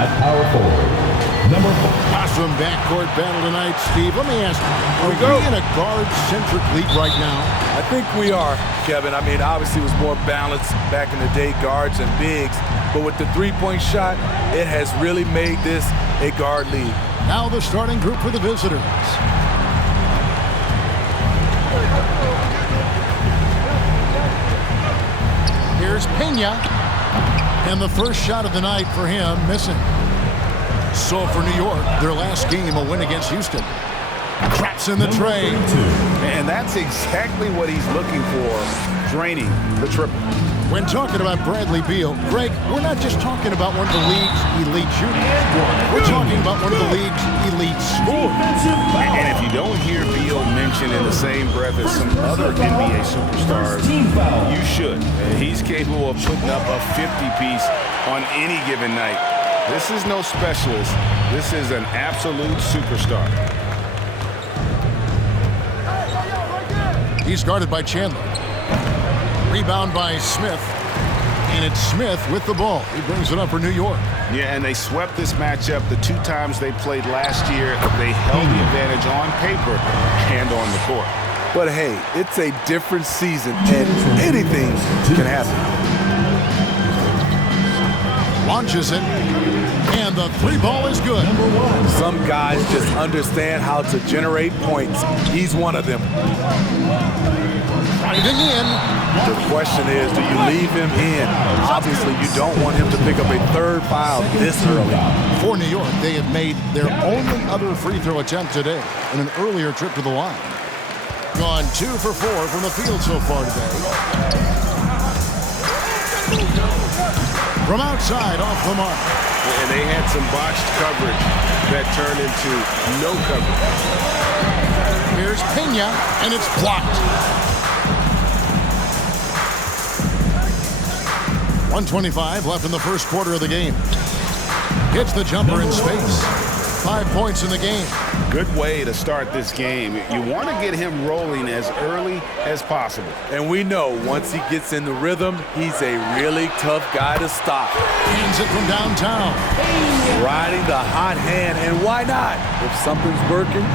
at power forward, number 4. Awesome backcourt battle tonight, Steve. Let me ask, are we in a guard-centric league right now? I think we are, Kevin. I mean, obviously it was more balanced back in the day, guards and bigs. But with the three-point shot, it has really made this a guard league. Now the starting group for the visitors. Here's Pena. And the first shot of the night for him, missing. So for New York, their last game, a win against Houston. Traps in the tray. And that's exactly what he's looking for, draining the triple. When talking about Bradley Beal, Greg, we're not just talking about one of the league's elite shooters. We're talking about one of the league's elite scorers. And if you don't hear Beal mentioned in the same breath as some other NBA superstars, you should. He's capable of putting up a 50-piece on any given night. This is no specialist. This is an absolute superstar. He's guarded by Chandler. Rebound by Smith. And it's Smith with the ball. He brings it up for New York. Yeah, and they swept this matchup the 2 times they played last year. They held the advantage on paper and on the court. But hey, it's a different season, and anything can happen. Launches it. And the 3 ball is good. Some guys just understand how to generate points. He's one of them. Driving in. The question is, do you leave him in? Obviously, you don't want him to pick up a 3rd foul this early. For New York, they have made their only other free throw attempt today in an earlier trip to the line. Gone 2 for 4 from the field so far today. From outside, off the mark. And they had some botched coverage that turned into no coverage. Here's Pena, and it's blocked. 1:25 left in the first quarter of the game. Hits the jumper in space. 5 points in the game. Good way to start this game. You want to get him rolling as early as possible. And we know once he gets in the rhythm, he's a really tough guy to stop. Hands it from downtown. Riding the hot hand, and why not? If something's working,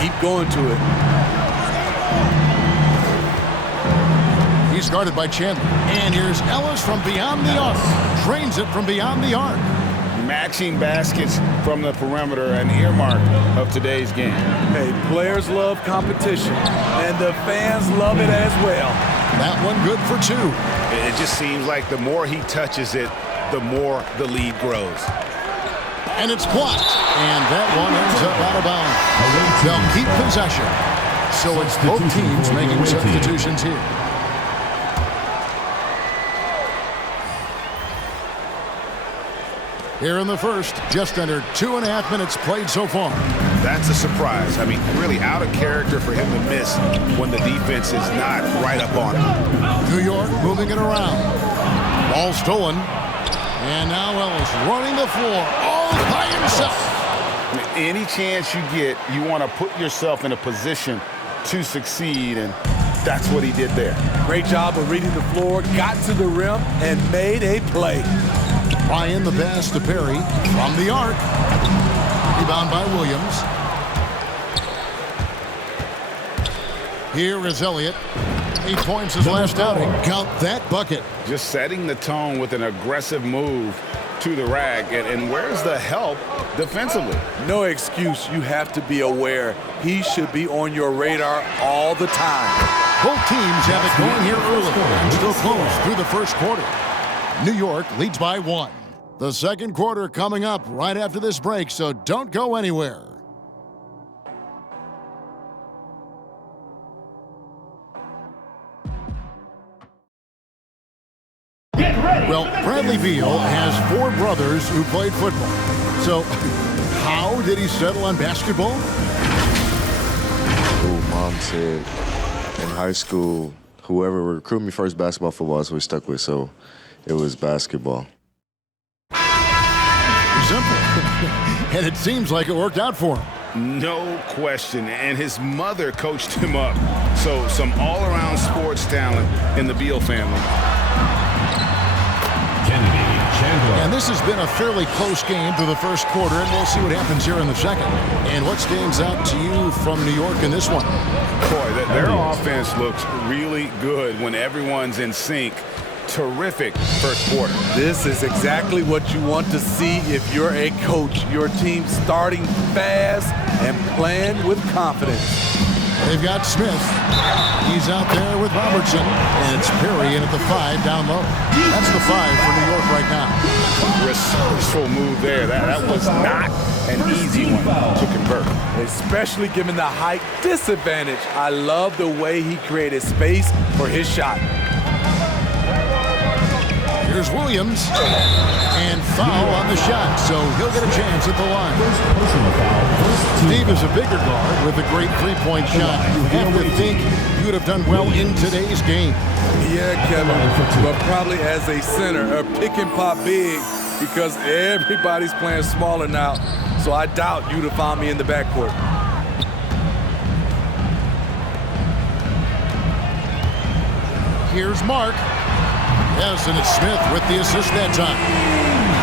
keep going to it. He's guarded by Chandler. And here's Ellis from beyond the arc. Drains it from beyond the arc. Matching baskets from the perimeter, an earmark of today's game. Hey, players love competition, and the fans love it as well. That one good for 2. It just seems like the more he touches it, the more the lead grows. And it's blocked. And that one ends up out of bounds. They'll keep possession. So it's both teams making substitutions here. Here in the first, just under 2.5 minutes played so far. That's a surprise. I mean, really out of character for him to miss when the defense is not right up on him. New York moving it around. Ball stolen. And now Ellis running the floor all by himself. Any chance you get, you want to put yourself in a position to succeed, and that's what he did there. Great job of reading the floor, got to the rim, and made a play. Ryan the pass to Perry from the arc. Rebound by Williams. Here is Elliott. 8 points his last outing. Count that bucket. Just setting the tone with an aggressive move to the rack. And where's the help defensively? No excuse. You have to be aware. He should be on your radar all the time. Both teams have it going here early and still close through the first quarter. New York leads by 1. The second quarter coming up right after this break, so don't go anywhere. Well, Bradley Beal has 4 brothers who played football. So, how did he settle on basketball? Mom said in high school, whoever recruited me first, basketball, football is what we stuck with, so it was basketball. Simple. And it seems like it worked out for him. No question. And his mother coached him up. So some all-around sports talent in the Beal family. Kennedy Chandler. And this has been a fairly close game through the first quarter, and we'll see what happens here in the second. And what stands out to you from New York in this one? Boy, their offense looks really good when everyone's in sync. Terrific first quarter. This is exactly what you want to see if you're a coach. Your team starting fast and playing with confidence. They've got Smith. He's out there with Robertson. And it's Perry in at the 5 down low. That's the 5 for New York right now. Resourceful move there. That was not an easy one to convert. Especially given the height disadvantage. I love the way he created space for his shot. Here's Williams, and foul on the shot, so he'll get a chance at the line. Steve is a bigger guard with a great three-point shot. You have to think you would have done well in today's game. Yeah, Kevin, but probably as a center, a pick and pop big, because everybody's playing smaller now, so I doubt you'd have found me in the backcourt. Here's Mark. Yes, and it's Smith with the assist that time.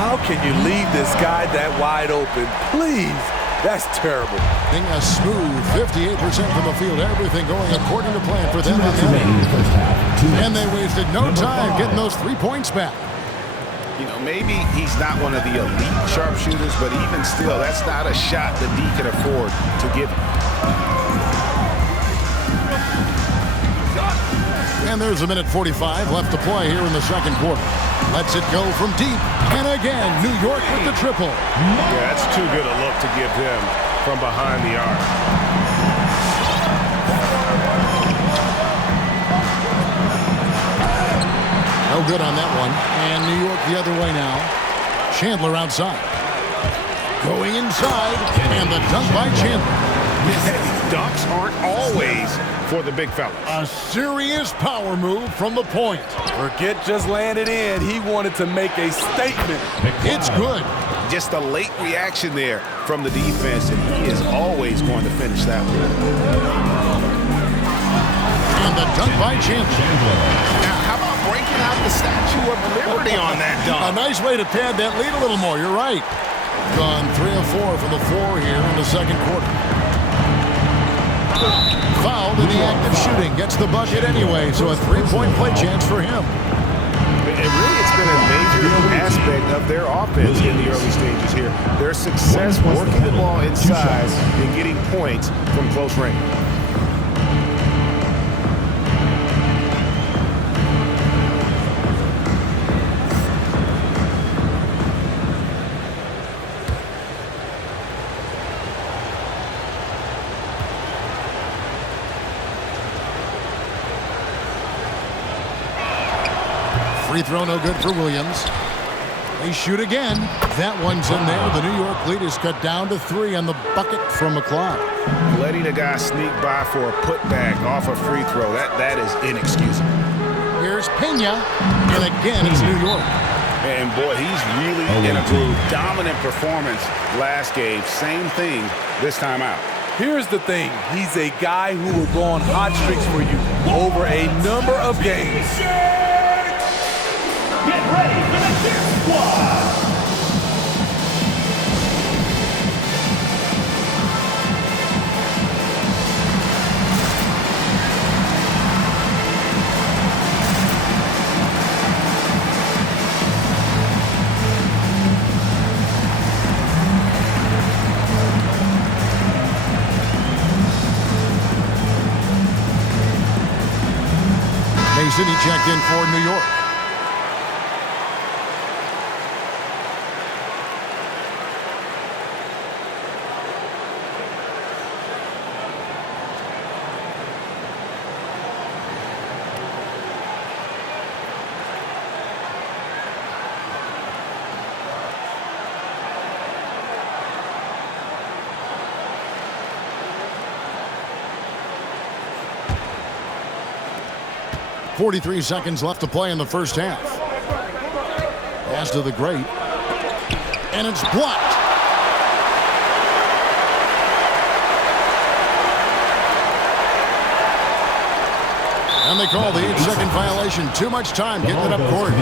How can you leave this guy that wide open? Please, that's terrible. A smooth 58% from the field. Everything going according to plan for them. And they wasted no time getting those 3 points back. You know, maybe he's not one of the elite sharpshooters, but even still, that's not a shot that D can afford to give him. And there's a minute 45 left to play here in the second quarter. Lets it go from deep. And again, New York with the triple. Yeah, that's too good a look to give him from behind the arc. No good on that one. And New York the other way now. Chandler outside. Going inside. And the dunk by Chandler. Dunks aren't always for the big fella. A serious power move from the point. Forget just laying it in. He wanted to make a statement. It's good. Just a late reaction there from the defense, and he is always going to finish that one. And the dunk by Chandler. Now, how about breaking out the Statue of Liberty on that dunk? A nice way to pad that lead a little more. You're right. Gone 3 of 4 from the floor here in the second quarter. Fouled in the act of shooting. Gets the bucket anyway, so a 3-point play chance for him. It really has been a major aspect of their offense in the early stages here. Their success working the ball inside and getting points from close range. Free throw no good for Williams. They shoot again. That one's in there. The New York lead is cut down to 3 on the bucket from McLeod. Letting a guy sneak by for a putback off a free throw, that is inexcusable. Here's Pena, and again it's New York. And boy, he's really in a groove. Dominant performance last game. Same thing this time out. Here's the thing. He's a guy who will go on hot streaks for you over a number of games. Get ready for the Kick Squad! Mason, he checked in for New York. .43 seconds left to play in the first half. Pass to the great. And it's blocked. And they call the 8-second violation. Too much time getting it up court.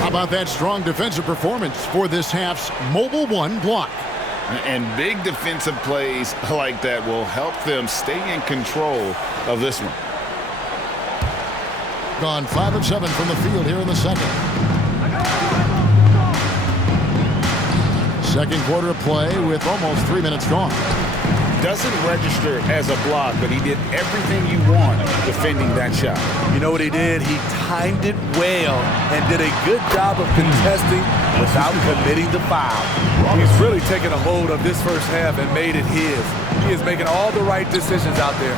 How about that strong defensive performance for this half's Mobile One block? And big defensive plays like that will help them stay in control of this one. Gone 5 of 7 from the field here in the second. Second quarter of play with almost 3 minutes gone. Doesn't register as a block, but he did everything you want defending that shot. You know what he did? He timed it well and did a good job of contesting without committing the foul. He's really taken a hold of this first half and made it his. He is making all the right decisions out there.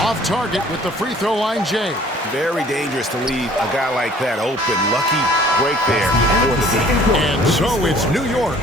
Off target with the free throw line, Jay. Very dangerous to leave a guy like that open. Lucky break there. And so it's New York